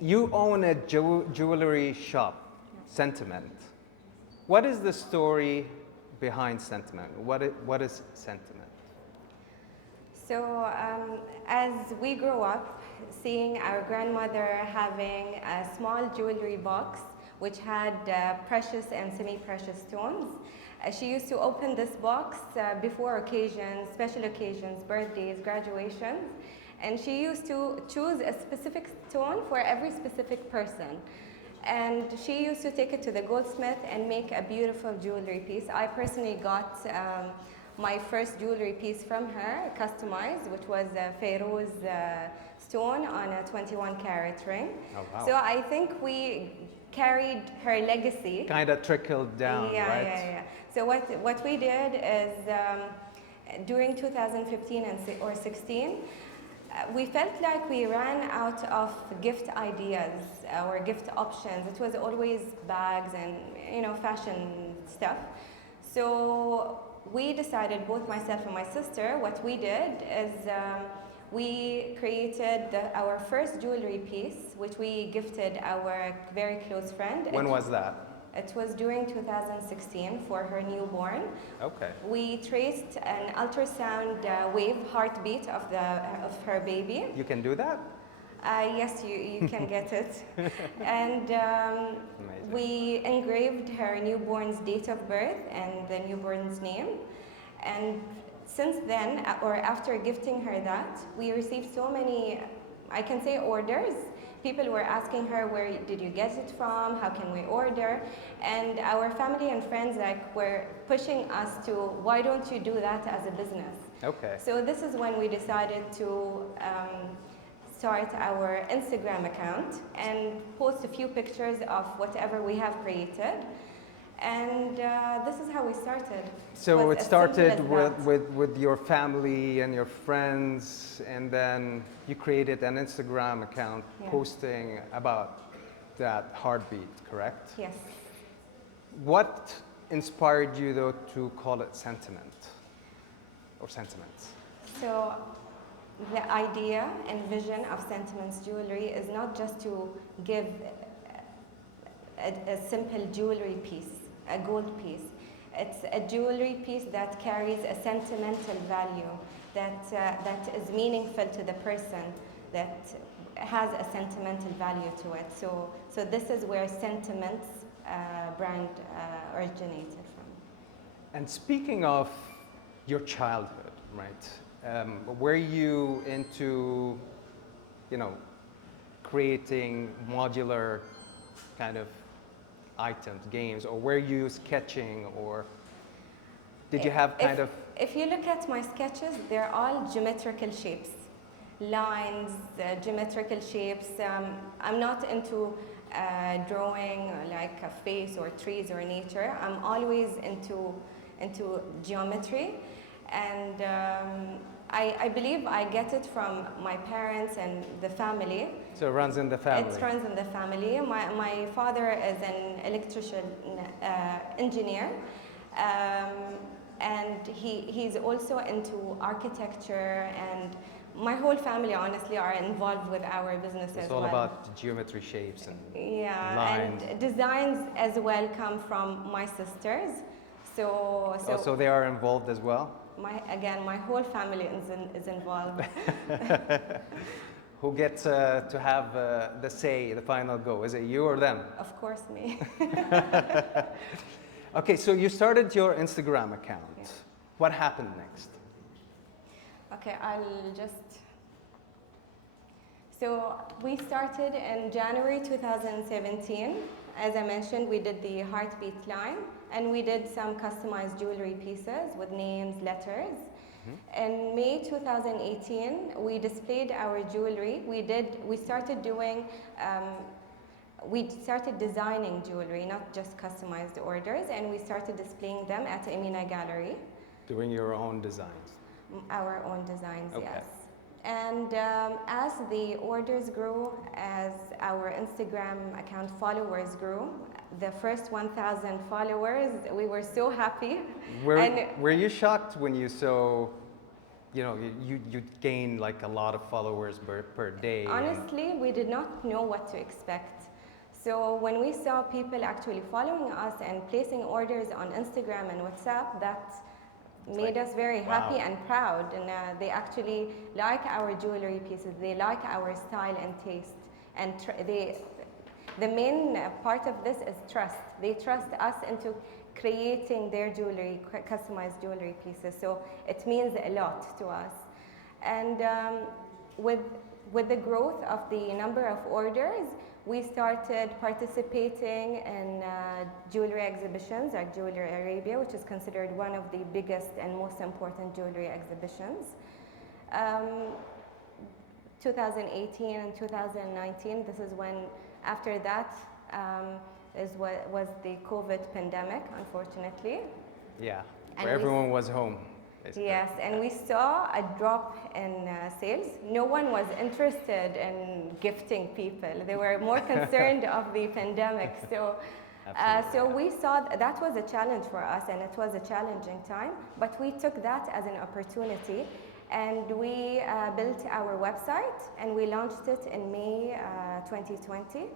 You own a jewelry shop, Sentiment. What is the story behind Sentiment? What is Sentiment? So, as we grow up, seeing our grandmother having a small jewelry box which had precious and semi-precious stones, she used to open this box before occasions, special occasions, birthdays, graduations, and she used to choose a specific stone for every specific person. And she used to take it to the goldsmith and make a beautiful jewelry piece. I personally got my first jewelry piece from her, customized, which was a Feroz stone on a 21 carat ring. Oh, wow. So I think we carried her legacy. Kind of trickled down, right? Yeah. So what we did is during 2015 or 16, we felt like we ran out of gift ideas or gift options. It was always bags and fashion stuff. So we decided, both myself and my sister, what we did is we created our first jewelry piece, which we gifted our very close friend. When was that? It was during 2016 for her newborn. Okay. We traced an ultrasound wave heartbeat of her baby. You can do that? Yes, you can get it. And Amazing. we engraved her newborn's date of birth and the newborn's name. And since then, or after gifting her that, we received so many, I can say, orders. People were asking her, where did you get it from? How can we order? And our family and friends were pushing us to, why don't you do that as a business? Okay. So this is when we decided to start our Instagram account and post a few pictures of whatever we have created. And this is how we started. So it started with with your family and your friends, and then you created an Instagram account posting about that heartbeat, correct? Yes. What inspired you, though, to call it Sentiment or Sentiments? So the idea and vision of Sentiments Jewelry is not just to give a simple jewelry piece, a gold piece. It's a jewelry piece that carries a sentimental value, that is meaningful to the person, that has a sentimental value to it. So this is where Sentiments brand originated from. And speaking of your childhood, right? Were you into, creating modular kind of items, games, or were you sketching, or did you have kind of... If you look at my sketches, they're all geometrical shapes, lines, geometrical shapes. I'm not into drawing like a face or trees or nature. I'm always into geometry, and I believe I get it from my parents and the family. So it runs in the family. It runs in the family. My father is an electrician engineer, and he's also into architecture, and my whole family honestly are involved with our business as well. It's all about geometry, shapes, and lines. And designs as well come from my sisters. So they are involved as well? My whole family is involved. Who gets to have the say, the final go? Is it you or them? Of course, me. Okay, so you started your Instagram account. Yeah. What happened next? Okay, I'll just... So we started in January 2017. As I mentioned, we did the heartbeat line, and we did some customized jewelry pieces with names, letters. In May 2018, we displayed our jewelry. We started designing jewelry, not just customized orders, and we started displaying them at Emina Gallery. Doing your own designs? Our own designs, okay. Yes. And as the orders grew, as our Instagram account followers grew, the first 1,000 followers, we were so happy. Were you shocked when you saw, you gain like a lot of followers per day. Honestly, we did not know what to expect. So when we saw people actually following us and placing orders on Instagram and WhatsApp, that made us very happy and proud. And they actually like our jewelry pieces. They like our style and taste. And the main part of this is trust. They trust us into creating their jewelry, customized jewelry pieces. So it means a lot to us. And with the growth of the number of orders, we started participating in jewelry exhibitions like Jewelry Arabia, which is considered one of the biggest and most important jewelry exhibitions. 2018 and 2019, this is when, after that, is what was the COVID pandemic, unfortunately. Yeah, where everyone was home. Basically. Yes, and we saw a drop in sales. No one was interested in gifting people. They were more concerned of the pandemic. So we saw that was a challenge for us, and it was a challenging time. But we took that as an opportunity, and we built our website, and we launched it in May 2020.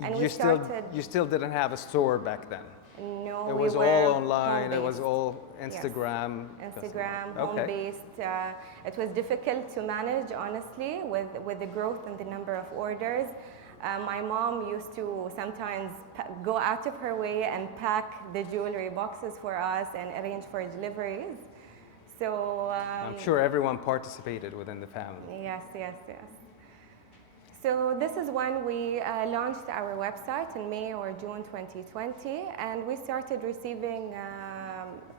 And you still didn't have a store back then. No, it was all online. Home-based. It was all Instagram. Yes. Instagram, home-based. It was difficult to manage, honestly, with the growth and the number of orders. My mom used to sometimes go out of her way and pack the jewelry boxes for us and arrange for deliveries. So I'm sure everyone participated within the family. Yes. So this is when we launched our website in May or June 2020, and we started receiving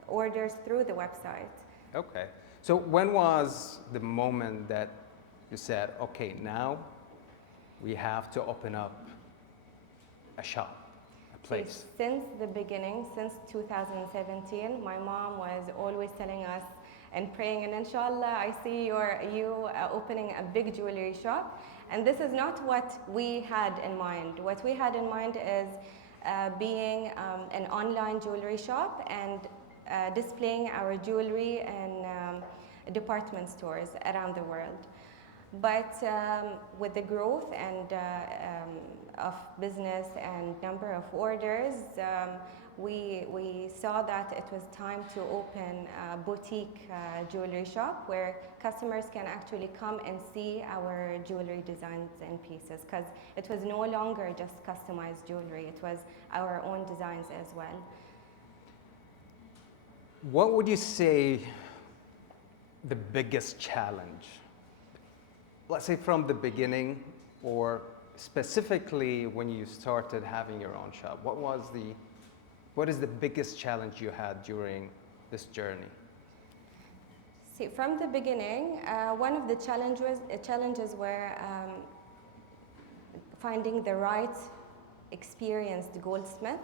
orders through the website. Okay. So when was the moment that you said, okay, now we have to open up a shop, a place? Since the beginning, since 2017, my mom was always telling us and praying, and inshallah, I see you opening a big jewelry shop. And this is not what we had in mind. What we had in mind is being an online jewelry shop and displaying our jewelry in department stores around the world. But with the growth and of business and number of orders, we saw that it was time to open a boutique jewelry shop where customers can actually come and see our jewelry designs and pieces, because it was no longer just customized jewelry, it was our own designs as well. What would you say the biggest challenge, let's say from the beginning, or specifically when you started having your own shop? What is the biggest challenge you had during this journey? See, from the beginning, one of the challenges were finding the right experienced goldsmith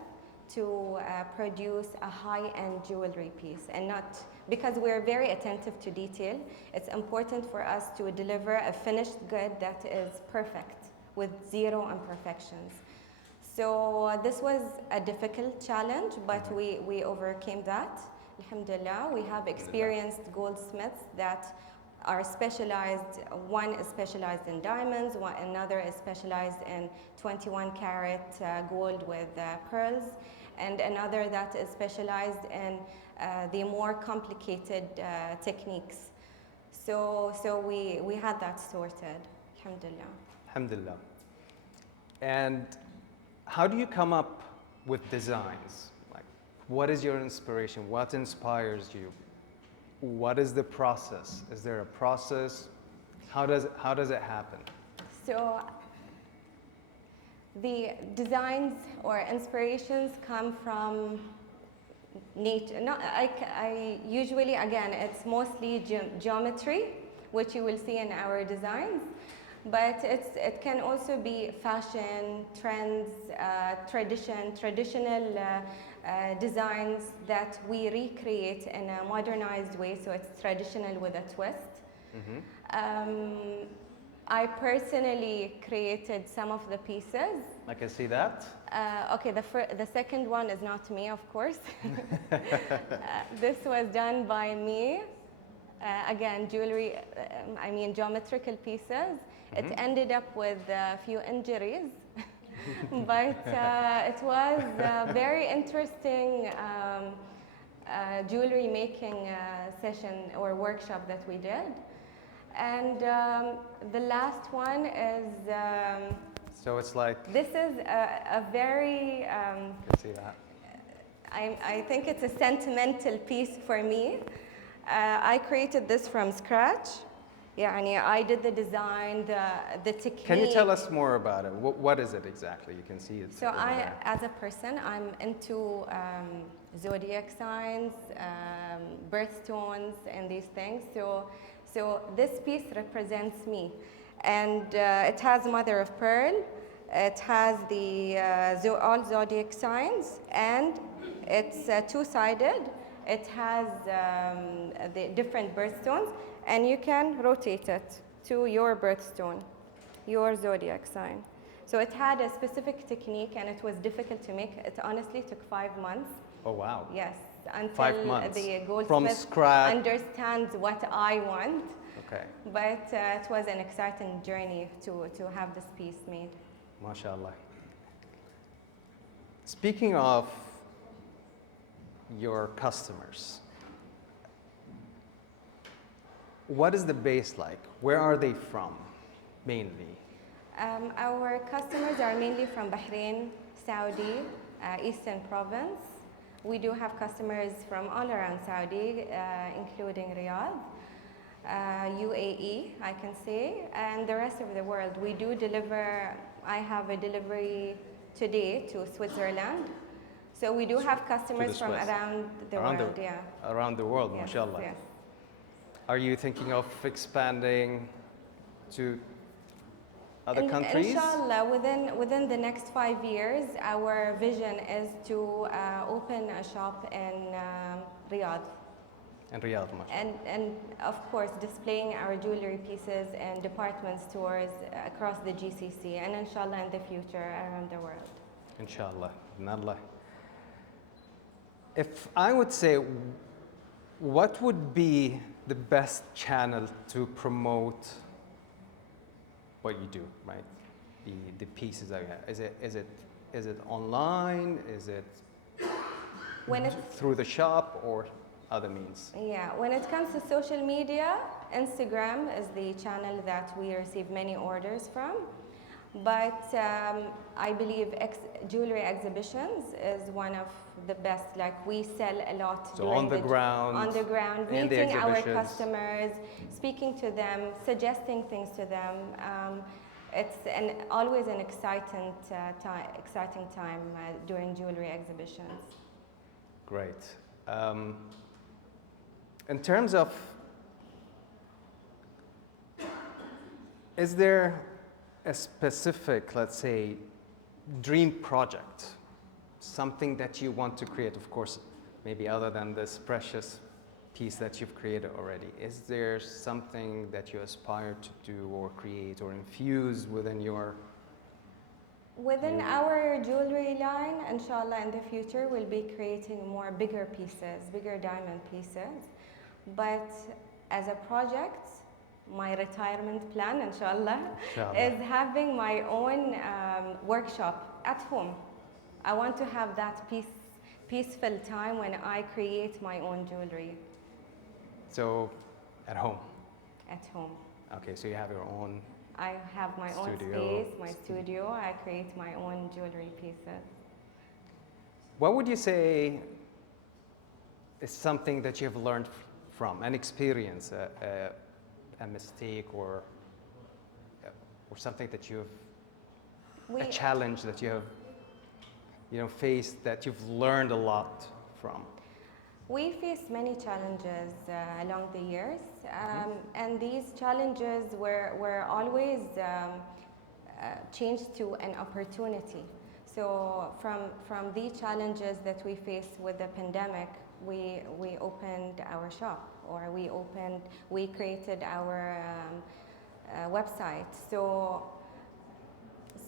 to produce a high-end jewelry piece, and not, because we're very attentive to detail, it's important for us to deliver a finished good that is perfect with zero imperfections. So this was a difficult challenge, but we overcame that. Alhamdulillah, we have experienced goldsmiths that are specialized. One is specialized in diamonds, another is specialized in 21 karat gold with pearls, and another that is specialized in the more complicated techniques. So we had that sorted, alhamdulillah. Alhamdulillah. And how do you come up with designs? Like, what is your inspiration? What inspires you? What is the process? Is there a process? How does it happen? So the designs or inspirations come from nature. I usually, again, it's mostly geometry, which you will see in our designs. But it can also be fashion, trends, traditional designs that we recreate in a modernized way, so it's traditional with a twist. Mm-hmm. I personally created some of the pieces. I can see that. Okay, the second one is not me, of course. This was done by me. Again, jewelry, I mean geometrical pieces. It ended up with a few injuries, but it was a very interesting jewelry making session or workshop that we did. And the last one is, So it's like, this is a very, you can see that. I think it's a sentimental piece for me. I created this from scratch. يعني I did the design, the technique. Can you tell us more about it? What is it exactly? You can see it. So as a person, I'm into zodiac signs, birthstones, and these things. So this piece represents me, and it has mother of pearl. It has the all zodiac signs, and it's two-sided. It has the different birthstones, and you can rotate it to your birthstone, your zodiac sign. So it had a specific technique, and it was difficult to make. It honestly took 5 months. Oh, wow. Yes, until 5 months. the From goldsmith scratch. understands what I want. Okay. But it was an exciting journey to have this piece made. MashaAllah. Speaking of your customers, what is the base like? Where are they from, mainly? Our customers are mainly from Bahrain, Saudi, Eastern Province. We do have customers from all around Saudi, including Riyadh, UAE, I can say, and the rest of the world. We do deliver, I have a delivery today to Switzerland. So we do have customers from around the world, yeah. Around the world, Yes, mashallah. yes. Are you thinking of expanding to other countries? Inshallah, within the next 5 years, our vision is to open a shop in Riyadh. In Riyadh, mashallah. And of course, displaying our jewelry pieces in department stores across the GCC, and inshallah in the future around the world. Inshallah, Allah. If I would say, what would be the best channel to promote what you do, right? The pieces that you have. Is it online? Is it through the shop or other means? Yeah, when it comes to social media, Instagram is the channel that we receive many orders from. But I believe jewelry exhibitions is one of the best. Like, we sell a lot. So on the ground, meeting our customers, speaking to them, suggesting things to them. It's always an exciting time during jewelry exhibitions. Great. In terms of, is there a specific, let's say, dream project, something that you want to create, of course, maybe other than this precious piece that you've created already? Is there something that you aspire to do or create or infuse within your... Within our jewelry line, inshallah, in the future, we'll be creating more bigger pieces, bigger diamond pieces. But as a project, my retirement plan, inshallah, is having my own workshop at home. I want to have that peaceful time when I create my own jewelry. So, at home? At home. Okay, so you have your own... I have my own space, my studio. I create my own jewelry pieces. What would you say is something that you've learned from, an experience, a mistake, or something that you've, a challenge that you have, faced that you've learned a lot from? We faced many challenges along the years, and these challenges were always changed to an opportunity. So from these challenges that we faced with the pandemic, we opened our shop, or we created our website.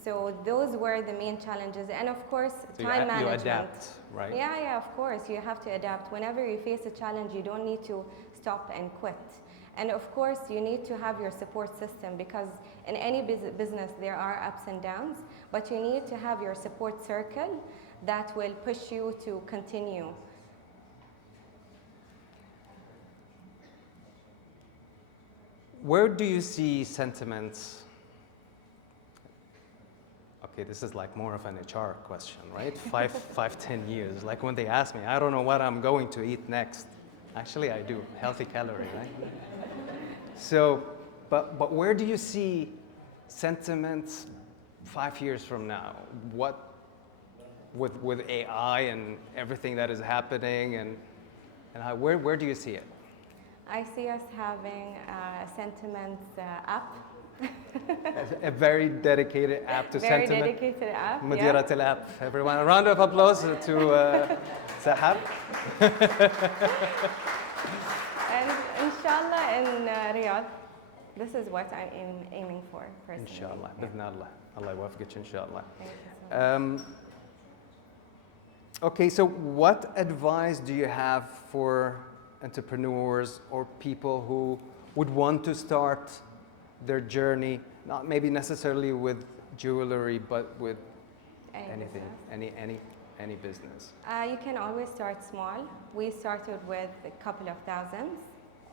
So those were the main challenges, and of course, So time you management. adapt, right? Yeah, of course, you have to adapt. Whenever you face a challenge, you don't need to stop and quit. And of course, you need to have your support system, because in any business there are ups and downs, but you need to have your support circle that will push you to continue. Where do you see sentiments? Okay, this is like more of an HR question, right? 10 years. Like when they ask me, I don't know what I'm going to eat next. Actually, I do. Healthy calorie, right? So, but where do you see sentiments 5 years from now? What, with AI and everything that is happening, and how, where do you see it? I see us having a sentiments app. A very dedicated app to Very sentiment. dedicated app. مديرة الأب. Everyone, a round of applause to Sahab. And inshallah in Riyadh, this is what I'm aiming for personally. Inshallah, Yeah. بإذن الله. Allah يوفقك inshallah. Thank you so much. Okay, so what advice do you have for entrepreneurs or people who would want to start their journey, not maybe necessarily with jewelry, but with anything, any business? You can always start small. We started with a couple of thousands,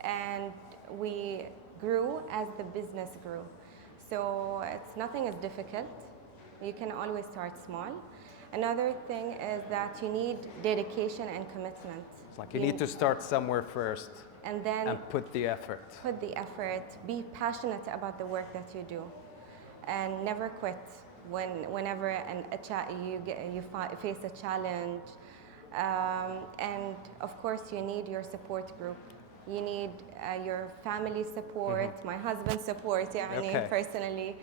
and we grew as the business grew. So nothing is difficult. You can always start small. Another thing is that you need dedication and commitment. It's like you need to start somewhere first and then put the effort. Put the effort. Be passionate about the work that you do, and never quit. Whenever you face a challenge, and of course you need your support group. You need your family support, my husband's support, personally.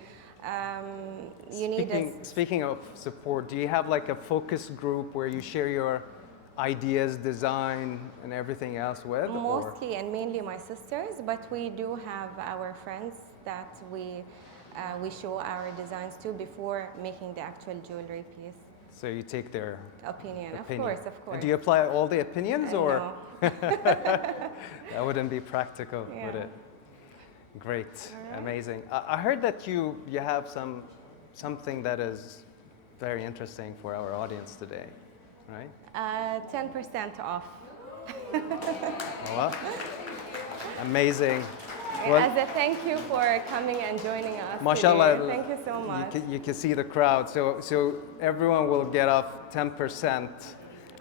Speaking of support, do you have like a focus group where you share your ideas, design, and everything else with? Mostly and mainly my sisters, but we do have our friends that we show our designs to before making the actual jewelry piece. So you take their opinion. Of course. And do you apply all the opinions, or? No. That wouldn't be practical, would it? Great, right. Amazing. I heard that you have something that is very interesting for our audience today, right? 10% off. Well, amazing. Well, as a thank you for coming and joining us. MashaAllah. Today. Thank you so much. You can see the crowd. So everyone will get off 10%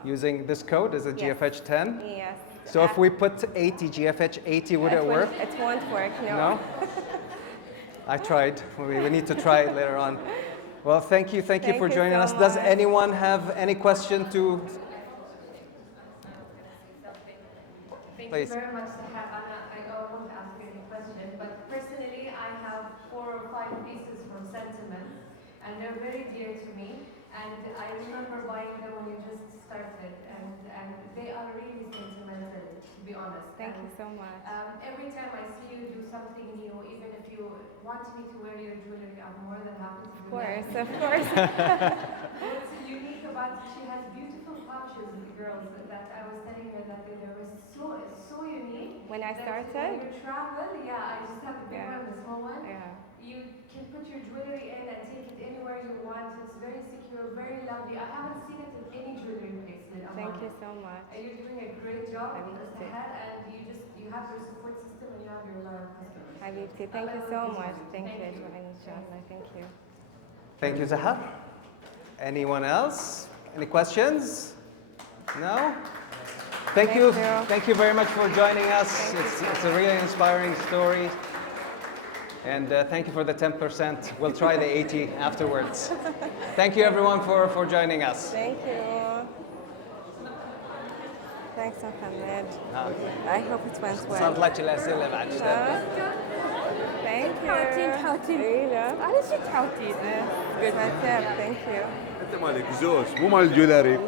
using this code. Is it GFH 10? Yes. So if we put 80, GFH 80, would it work? It won't work, no. No? I tried. We need to try it later on. Well, thank you for joining us. Does anyone have any question to? Thank you very much, Sahab. I won't ask you any question, but personally, I have 4 or 5 pieces from Sentiment, and they're very dear to me. And I remember buying them when you just started, and they are really sentimental, to be honest. Thank you so much. Every time I see you do something new, even if you want me to wear your jewelry, I'm more than happy to do that. Of course. What's unique about it, she has beautiful pouches, girls, that I was telling her that they were so unique. When I started? When you travel, I just have the big one, the small one. Yeah. You can put your jewelry in and take it anywhere you want. It's very secure, very lovely. I haven't seen it in any jewelry bracelet. Thank you so much. You're doing a great job, and you have your support system and you have your loyal customers. Habibti, thank you so much. Thank you, inshallah. Thank you. Thank you, Zahab. Anyone else? Any questions? No? Thank you. Thank you very much for joining us. It's a really inspiring story. And thank you for the 10%. We'll try the 80 afterwards. Thank you, everyone, for joining us. Thank you. Thanks, Mohammed. I hope it went well. صارت لك الأسئلة بعد Thank you. تحاوتين علاش تحاوتين؟ Good. Thank you. انت مالك زوز مو مال الجولري